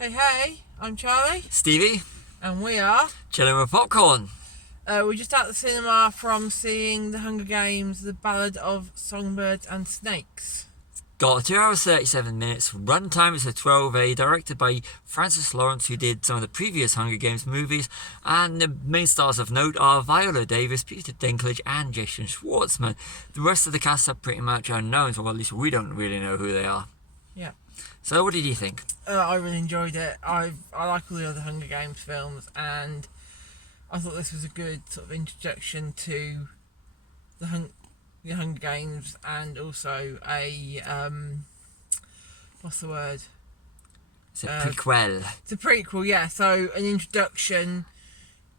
Hey, I'm Charlie. Stevie. And we are Chilling with popcorn. We're just at the cinema from seeing the Hunger Games, the Ballad of Songbirds and Snakes. Got 2 hours 37 minutes. Runtime is a 12A, directed by Francis Lawrence, who did some of the previous Hunger Games movies. And the main stars of note are Viola Davis, Peter Dinklage, and Jason Schwartzman. The rest of the cast are pretty much unknowns, or at least we don't really know who they are. Yeah. So, what did you think? I really enjoyed it. I like all the other Hunger Games films, and I thought this was a good sort of introduction to the Hunger Games, and also a what's the word? It's a prequel. It's a prequel, yeah. So an introduction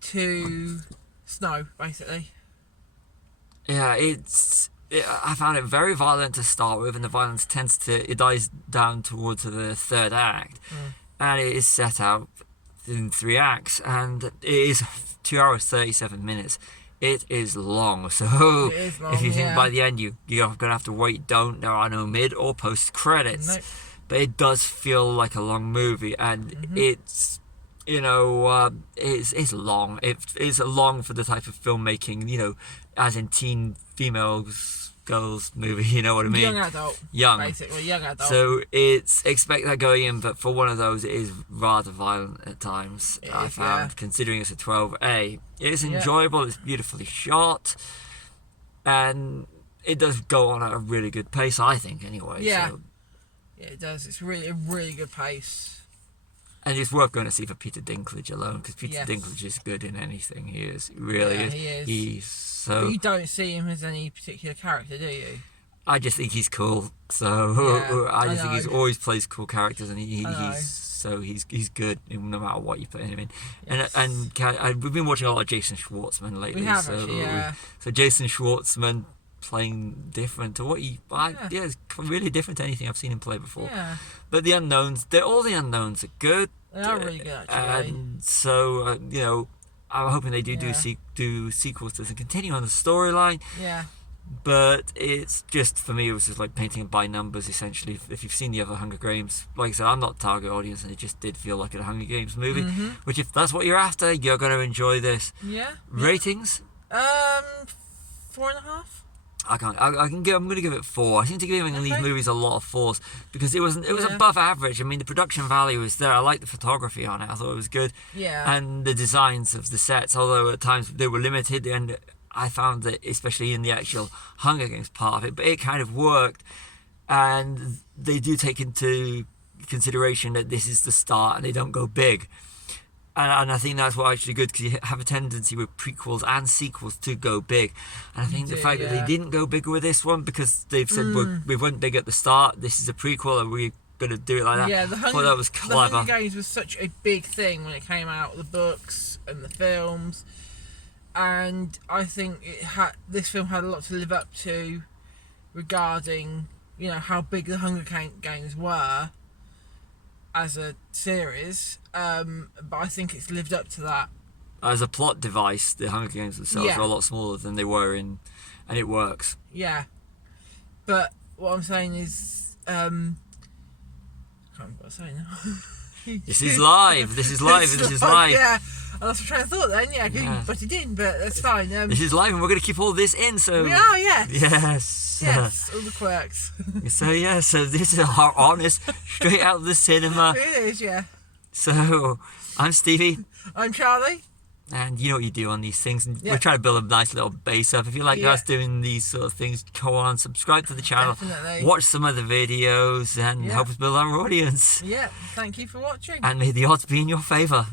to snow, basically. Yeah, I found it very violent to start with, and the violence it dies down towards the third act, and it is set out in 3 acts, and it is 2 hours 37 minutes. It is long, so is long, if you think by the end you're gonna have to wait, there are no mid or post credits. Nope. But it does feel like a long movie, and it's it's long. It is long for the type of filmmaking, as in teen girls movie, you know what I mean? Young adult. Basically, young adult. So expect that going in, but for one of those, it is rather violent at times. I found, considering it's a 12A. It is enjoyable, it's beautifully shot, and it does go on at a really good pace, I think, anyway. Yeah. So. Yeah, it does. It's really a really good pace. And it's worth going to see for Peter Dinklage alone, because Peter Dinklage is good in anything. He is. He really is. He is. He's so... But you don't see him as any particular character, do you? I just think he's cool. So I just think he always plays cool characters, and he's good no matter what you put him in. Yes. And we've been watching a lot of Jason Schwartzman lately. We have actually, yeah. So Jason Schwartzman playing different to what it's really different to anything I've seen him play before. Yeah. But all the unknowns are good. They are really good, actually. And so I'm hoping they do sequels to this and continue on the storyline. Yeah. But it's just, for me, it was just like painting by numbers, essentially. If you've seen the other Hunger Games, like I said, I'm not target audience, and it just did feel like a Hunger Games movie. Which, if that's what you're after, you're going to enjoy this. Yeah. Ratings? 4.5. I'm going to give it 4. I seem to be giving these movies a lot of 4s because it was above average. I mean, the production value was there. I liked the photography on it. I thought it was good. Yeah. And the designs of the sets, although at times they were limited, and I found that, especially in the actual Hunger Games part of it, but it kind of worked. And they do take into consideration that this is the start and they don't go big. And I think that's what actually good, because you have a tendency with prequels and sequels to go big. And I think the fact that they didn't go bigger with this one, because they've said we went big at the start, this is a prequel and we're going to do it like that. Yeah, I thought that was clever. The Hunger Games was such a big thing when it came out, the books and the films. And I think this film had a lot to live up to regarding, how big the Hunger Games were as a series, but I think it's lived up to that. As a plot device, the Hunger Games themselves are a lot smaller than they were and it works. Yeah, but what I'm saying is, I can't remember what I'm saying now. This is live. This is live. Yeah, I lost my train of thought then. But it didn't. But that's fine. This is live, and we're going to keep all this in. So we are. Yes. Yes. All the quirks. So this is our honest, straight out of the cinema. It is. Yeah. So I'm Stevie. I'm Charlie. And you know what you do on these things. And we're trying to build a nice little base up. If you like us doing these sort of things, go on, subscribe to the channel, watch some of the videos, and help us build our audience. Yeah, thank you for watching. And may the odds be in your favour.